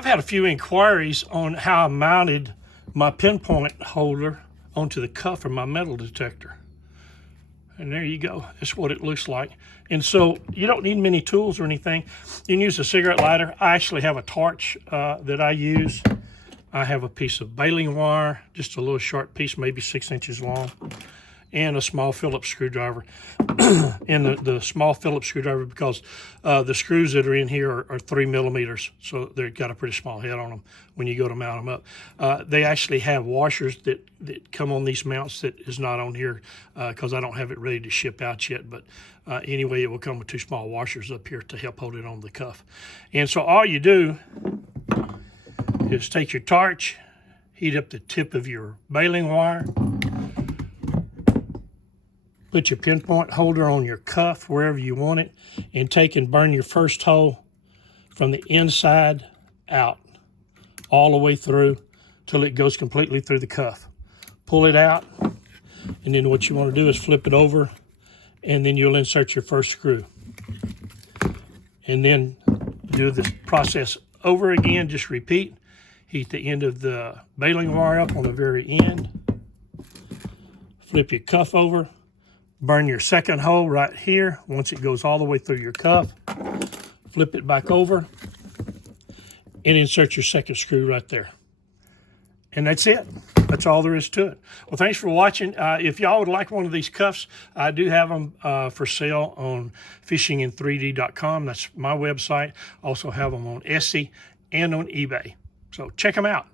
I've had a few inquiries on how I mounted my pinpoint holder onto the cuff of my metal detector. And there you go. That's what it looks like. And so you don't need many tools or anything. You can use a cigarette lighter. I actually have a torch that I use. I have a piece of baling wire, just a little short piece, maybe 6 inches long, and a small Phillips screwdriver. And the small Phillips screwdriver, because the screws that are in here are 3 millimeters, so they've got a pretty small head on them when you go to mount them up. They actually have washers that come on these mounts that is not on here because I don't have it ready to ship out yet, but anyway, it will come with 2 small washers up here to help hold it on the cuff. And so all you do is take your torch, heat up the tip of your baling wire, put your pinpoint holder on your cuff wherever you want it, and take and burn your first hole from the inside out all the way through till it goes completely through the cuff. Pull it out, and then what you want to do is flip it over, and then you'll insert your first screw. And then do this process over again, just repeat. Heat the end of the baling wire up on the very end. Flip your cuff over. Burn your second hole right here. Once it goes all the way through your cuff, flip it back over and insert your second screw right there. And that's it. That's all there is to it. Well, thanks for watching. If y'all would like one of these cuffs, I do have them for sale on fishingin3d.com. That's my website. Also have them on Etsy and on eBay. So check them out.